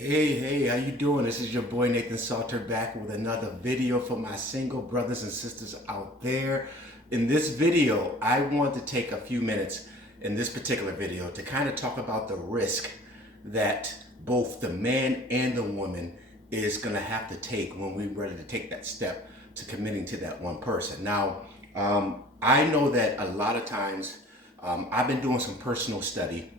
Hey, how you doing? This is your boy Nathan Salter back with another video for my single brothers and sisters out there. In this video, I want to take a few minutes in this particular video to kind of talk about the risk that both the man and the woman is going to have to take when we're ready to take that step to committing to that one person. Now, I know that a lot of times I've been doing some personal study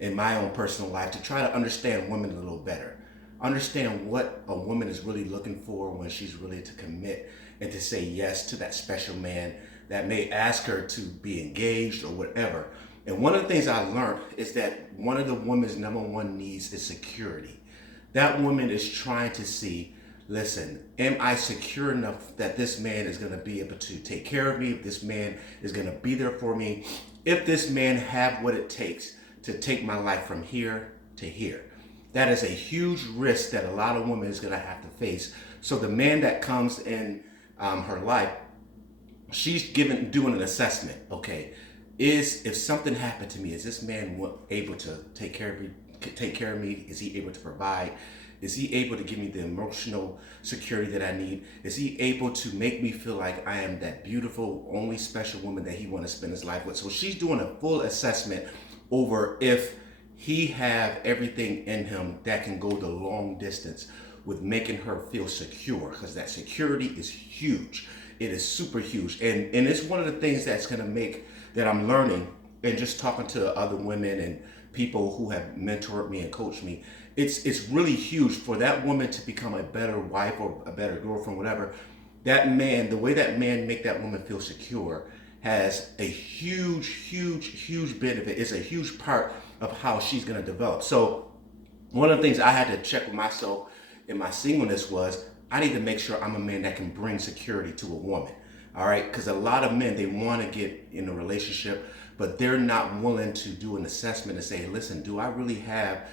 in my own personal life to try to understand women a little better. Understand what a woman is really looking for when she's really to commit and to say yes to that special man that may ask her to be engaged or whatever. And one of the things I learned is that one of the woman's number one needs is security. That woman is trying to see, listen, am I secure enough that this man is going to be able to take care of me? If this man is going to be there for me? If this man have what it takes to take my life from here to here? That is a huge risk that a lot of women is going to have to face. So the man that comes in her life, she's doing an assessment. Okay, if something happened to me, is this man able to take care of me? Is he able to provide? Is he able to give me the emotional security that I need? Is he able to make me feel like I am that beautiful, only special woman that he want to spend his life with? So she's doing a full assessment over if he have everything in him that can go the long distance with making her feel secure, because that security is huge. It is super huge, and it's one of the things that's going to make that I'm learning and just talking to other women and people who have mentored me and coached me. It's really huge for that woman to become a better wife or a better girlfriend, whatever. That man, the way that man make that woman feel secure has a huge benefit. It's a huge part of how she's going to develop. So one of the things I had to check with myself in my singleness was I need to make sure I'm a man that can bring security to a woman. All right, because a lot of men, they want to get in a relationship, but they're not willing to do an assessment and say, listen, do I really have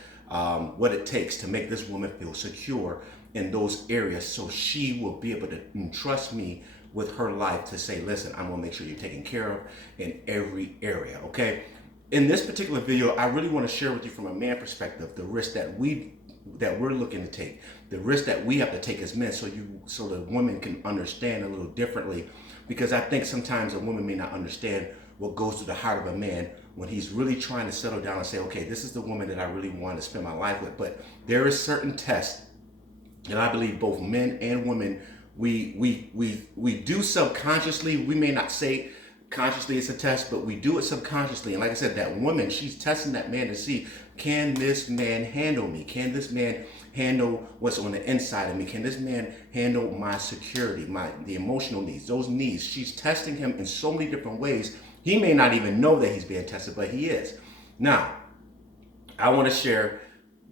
what it takes to make this woman feel secure in those areas, so she will be able to entrust me with her life to say, listen, I'm gonna make sure you're taken care of in every area. Okay, in this particular video, I really want to share with you from a man perspective the risk that we're looking to take, the risk that we have to take as men, so the woman can understand a little differently. Because I think sometimes a woman may not understand what goes through the heart of a man when he's really trying to settle down and say, okay, this is the woman that I really want to spend my life with. But there is certain tests, and I believe both men and women, we do subconsciously. We may not say consciously it's a test, but we do it subconsciously. And like I said, that woman, she's testing that man to see, can this man handle me? Can this man handle what's on the inside of me? Can this man handle my security, the emotional needs, those needs? She's testing him in so many different ways. He may not even know that he's being tested, but he is. Now, I want to share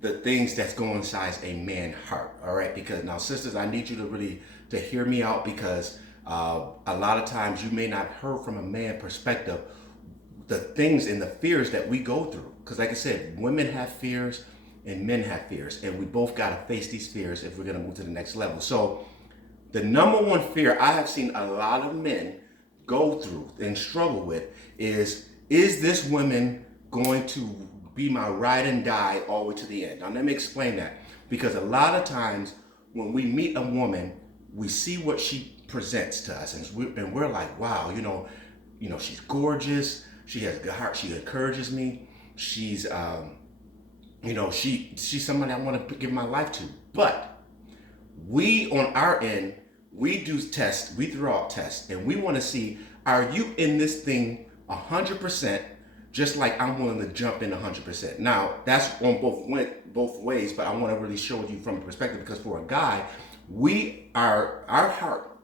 the things that's going inside a man's heart. All right, because now, sisters, I need you to really to hear me out, because a lot of times you may not heard from a man perspective the things and the fears that we go through. Because like I said, women have fears and men have fears, and we both got to face these fears if we're going to move to the next level. So the number one fear I have seen a lot of men go through and struggle with is this woman going to be my ride and die all the way to the end? Now let me explain that, because a lot of times when we meet a woman, we see what she presents to us, and we're like, wow, she's gorgeous, she has a good heart, she encourages me, she's she's somebody I want to give my life to. But we on our end, we do tests, we throw out tests, and we want to see, are you in this thing 100%, just like I'm willing to jump in 100%. Now that's on both ways, but I want to really show you from a perspective, because for a guy, our heart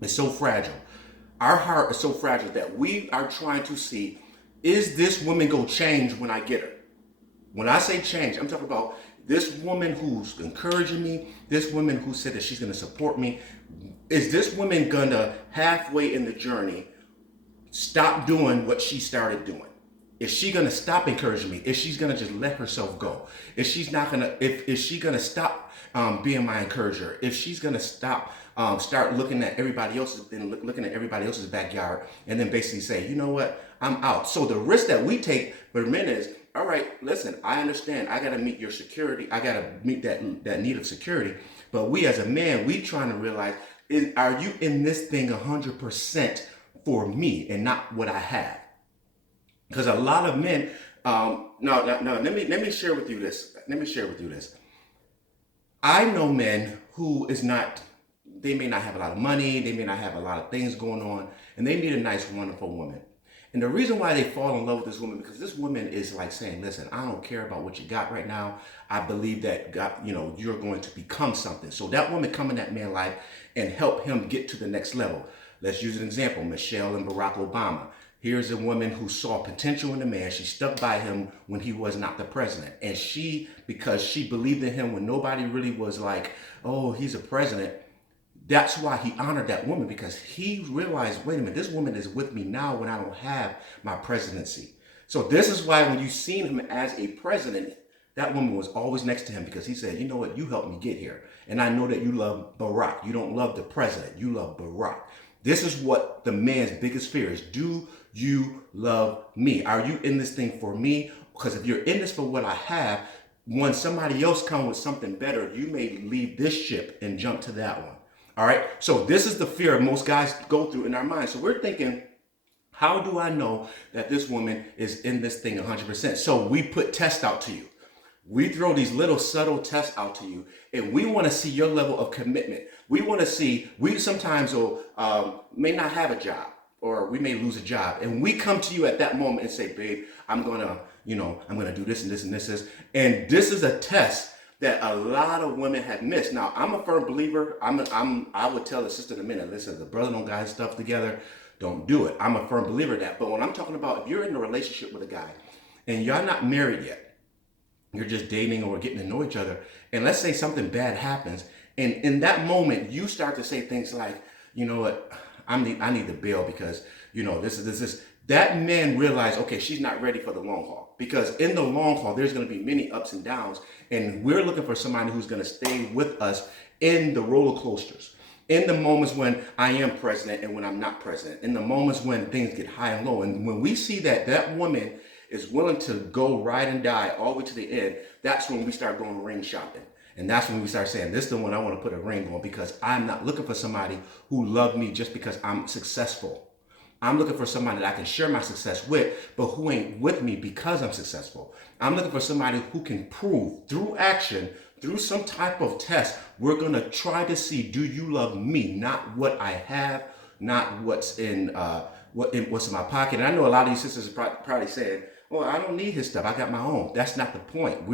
is so fragile. Our heart is so fragile that we are trying to see, is this woman gonna change when I get her? When I say change, I'm talking about this woman who's encouraging me, this woman who said that she's gonna support me. Is this woman gonna halfway in the journey stop doing what she started doing? Is she gonna stop encouraging me? Is she gonna just let herself go? Is she gonna stop being my encourager? If she's gonna stop start looking at everybody else's backyard, and then basically say, you know what, I'm out. So the risk that we take for men is all right, listen, I understand. I got to meet your security. I got to meet that need of security. But we as a man, we trying to realize, are you in this thing 100% for me and not what I have? Because a lot of men, no, let me share with you this. Let me share with you this. I know men who is not, they may not have a lot of money, they may not have a lot of things going on, and they meet a nice, wonderful woman. And the reason why they fall in love with this woman, because this woman is like saying, listen, I don't care about what you got right now. I believe that God, you're going to become something. So that woman come in that man's life and help him get to the next level. Let's use an example, Michelle and Barack Obama. Here's a woman who saw potential in the man. She stuck by him when he was not the president. And she, because she believed in him when nobody really was like, oh, he's a president, that's why he honored that woman, because he realized, wait a minute, this woman is with me now when I don't have my presidency. So this is why when you seen him as a president, that woman was always next to him, because he said, you know what, you helped me get here. And I know that you love Barack. You don't love the president. You love Barack. This is what the man's biggest fear is. Do you love me? Are you in this thing for me? Because if you're in this for what I have, when somebody else comes with something better, you may leave this ship and jump to that one. All right. So this is the fear most guys go through in our minds. So we're thinking, how do I know that this woman is in this thing 100%? So we put tests out to you. We throw these little subtle tests out to you, and we want to see your level of commitment. We want to see, we sometimes will, may not have a job, or we may lose a job. And we come to you at that moment and say, babe, I'm going to do this and this and this. And this is a test that a lot of women have missed. Now, I'm a firm believer. I would tell the sister in a minute, listen, the brother don't got his stuff together, don't do it. I'm a firm believer in that. But when I'm talking about, if you're in a relationship with a guy and you're not married yet, you're just dating or getting to know each other, and let's say something bad happens, and in that moment, you start to say things like, you know what, I need to bail because, this is. That man realized, okay, she's not ready for the long haul, because in the long haul, there's going to be many ups and downs. And we're looking for somebody who's going to stay with us in the roller coasters, in the moments when I am president and when I'm not president, in the moments when things get high and low. And when we see that that woman is willing to go ride and die all the way to the end, that's when we start going ring shopping. And that's when we start saying, this is the one I want to put a ring on, because I'm not looking for somebody who loved me just because I'm successful. I'm looking for somebody that I can share my success with, but who ain't with me because I'm successful. I'm looking for somebody who can prove through action, through some type of test, we're going to try to see, do you love me? Not what I have, not what's in what's in my pocket. And I know a lot of you sisters are probably saying, well, I don't need his stuff. I got my own. That's not the point.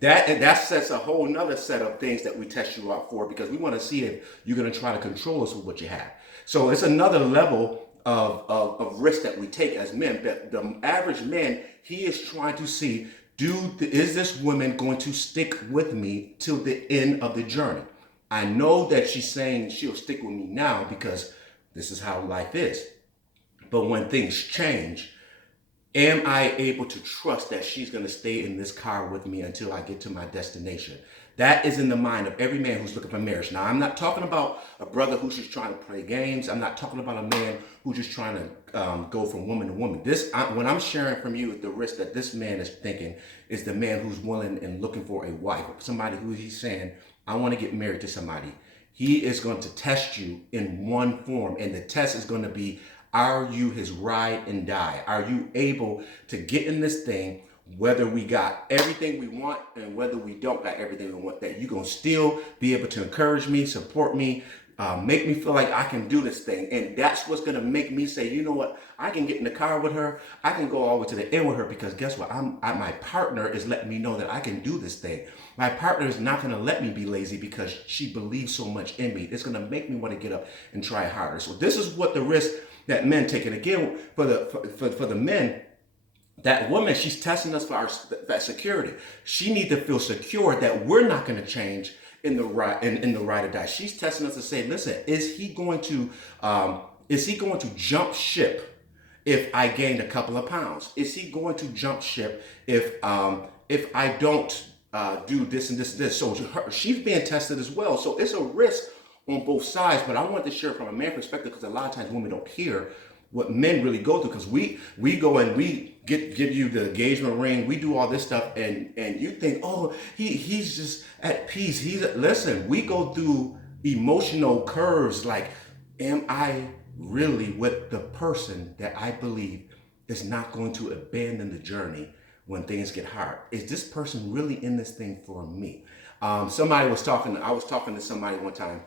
That sets a whole nother set of things that we test you out for, because we want to see if you're going to try to control us with what you have. So it's another level of risk that we take as men. But the average man, he is trying to see, is this woman going to stick with me till the end of the journey? I know that she's saying she'll stick with me now because this is how life is. But when things change, am I able to trust that she's going to stay in this car with me until I get to my destination? That is in the mind of every man who's looking for marriage. Now, I'm not talking about a brother who's just trying to play games. I'm not talking about a man who's just trying to go from woman to woman. When I'm sharing from you the risk that this man is thinking, is the man who's willing and looking for a wife, somebody who he's saying, I want to get married to somebody. He is going to test you in one form, and the test is going to be, are you his ride and die? Are you able to get in this thing, whether we got everything we want and whether we don't got everything we want, that you're going to still be able to encourage me, support me, make me feel like I can do this thing. And that's what's going to make me say, you know what, I can get in the car with her. I can go all the way to the end with her, because guess what? My partner is letting me know that I can do this thing. My partner is not going to let me be lazy because she believes so much in me. It's going to make me want to get up and try harder. So this is what the risk that men take. And again, for the men, that woman, she's testing us for that security. She needs to feel secure that we're not going to change in the ride or die. She's testing us to say, listen, is he going to jump ship if I gained a couple of pounds? Is he going to jump ship if I don't do this and this and this? So she's being tested as well. So it's a risk on both sides. But I want to share from a man perspective, because a lot of times women don't hear what men really go through, because we go and we give you the engagement ring. We do all this stuff, and you think, oh, he's just at peace. Listen. We go through emotional curves. Like, am I really with the person that I believe is not going to abandon the journey when things get hard? Is this person really in this thing for me? Somebody was talking. I was talking to somebody one time,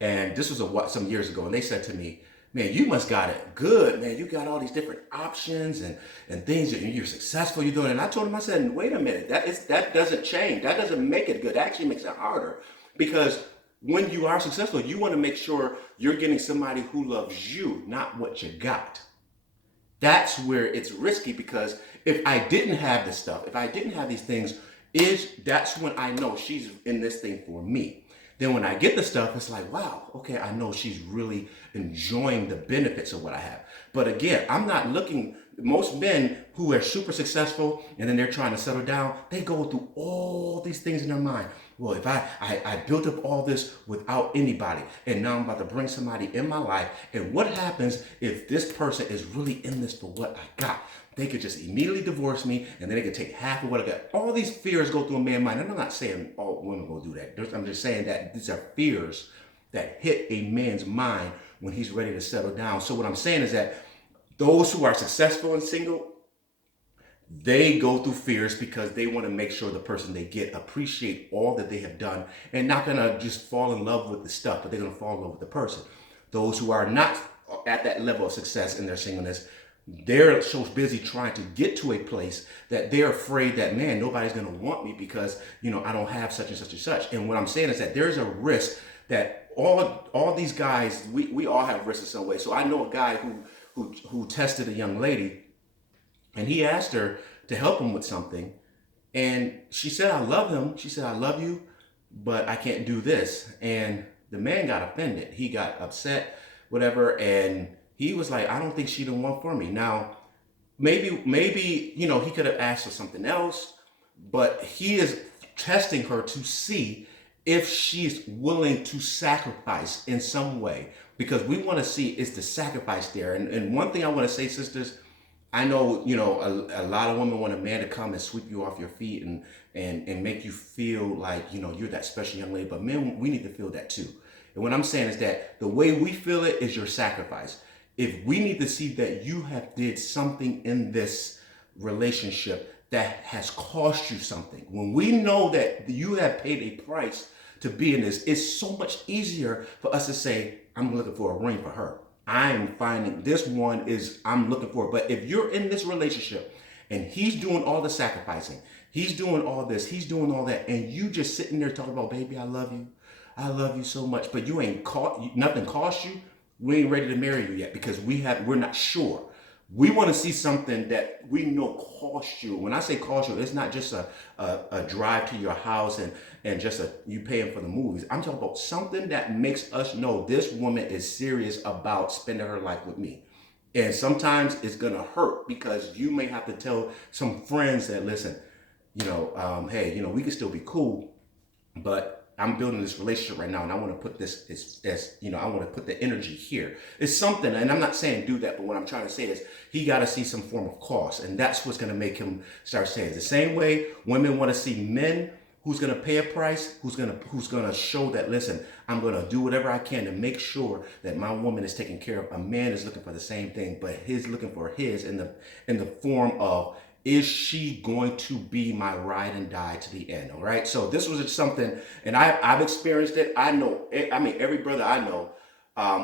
and this was some years ago, and they said to me, man, you must got it good, man. You got all these different options and things that you're successful, you're doing. And I told them, I said, wait a minute, that doesn't change. That doesn't make it good. It actually makes it harder, because when you are successful, you want to make sure you're getting somebody who loves you, not what you got. That's where it's risky, because if I didn't have this stuff, if I didn't have these things, that's when I know she's in this thing for me. Then when I get the stuff, it's like, wow, okay, I know she's really enjoying the benefits of what I have. But again, I'm not looking, most men who are super successful and then they're trying to settle down, they go through all these things in their mind. Well, if I built up all this without anybody, and now I'm about to bring somebody in my life, and what happens if this person is really in this for what I got? They could just immediately divorce me, and then they could take half of what I got. All these fears go through a man's mind. And I'm not saying all women will do that. I'm just saying that these are fears that hit a man's mind when he's ready to settle down. So what I'm saying is that those who are successful and single, they go through fears because they want to make sure the person they get appreciate all that they have done, and not gonna just fall in love with the stuff, but they're gonna fall in love with the person. Those who are not at that level of success in their singleness, they're so busy trying to get to a place that they're afraid that, man, nobody's gonna want me because, I don't have such and such and such. And what I'm saying is that there's a risk that all these guys, we all have risks in some way. So I know a guy who tested a young lady, and he asked her to help him with something. And she said, I love him. She said, I love you, but I can't do this. And the man got offended. He got upset, whatever. And he was like, I don't think she the one for me. Now, maybe, he could have asked for something else, but he is testing her to see if she's willing to sacrifice in some way, because we want to see, is the sacrifice there. And one thing I want to say, sisters, I know, a lot of women want a man to come and sweep you off your feet and make you feel like, you're that special young lady. But men, we need to feel that too. And what I'm saying is that the way we feel it is your sacrifice. If we need to see that you have did something in this relationship that has cost you something, when we know that you have paid a price to be in this, it's so much easier for us to say, I'm looking for a ring for her. I'm finding this one I'm looking for. But if you're in this relationship and he's doing all the sacrificing, he's doing all this, he's doing all that, and you just sitting there talking about, baby, I love you so much, but you ain't nothing cost you, we ain't ready to marry you yet, because we're not sure. We want to see something that we know cost you. When I say cost you, it's not just a drive to your house and just you paying for the movies. I'm talking about something that makes us know this woman is serious about spending her life with me. And sometimes it's going to hurt, because you may have to tell some friends that, listen, hey, we can still be cool, but I'm building this relationship right now, and I want to put this as I want to put the energy here. It's something, and I'm not saying do that, but what I'm trying to say is he got to see some form of cost, and that's what's going to make him start saying it. The same way women want to see men who's going to pay a price, who's going to show that, listen, I'm going to do whatever I can to make sure that my woman is taken care of. A man is looking for the same thing, but he's looking for his in the form of, is she going to be my ride and die to the end? All right. So this was just something, and I've experienced it. I know, every brother I know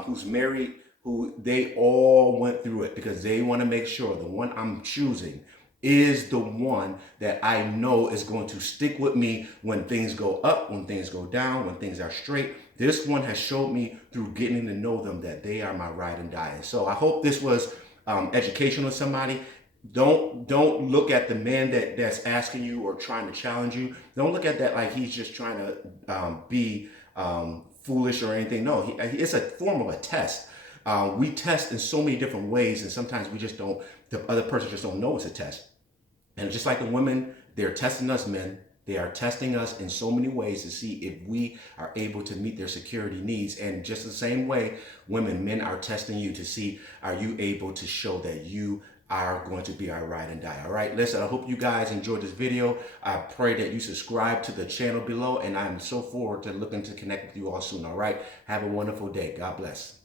who's married, who they all went through it, because they want to make sure the one I'm choosing is the one that I know is going to stick with me when things go up, when things go down, when things are straight. This one has showed me through getting to know them that they are my ride and die. And so I hope this was educational to somebody. Don't look at the man that's asking you or trying to challenge you. Don't look at that like he's just trying to be foolish or anything. No, it's a form of a test. We test in so many different ways, and sometimes the other person just don't know it's a test. And just like the women, they're testing us men. They are testing us in so many ways to see if we are able to meet their security needs. And just the same way, men are testing you to see, are you able to show that you are going to be our ride and die. All right, listen, I hope you guys enjoyed this video. I pray that you subscribe to the channel below, and I'm so forward to looking to connect with you all soon. All right, have a wonderful day. God bless.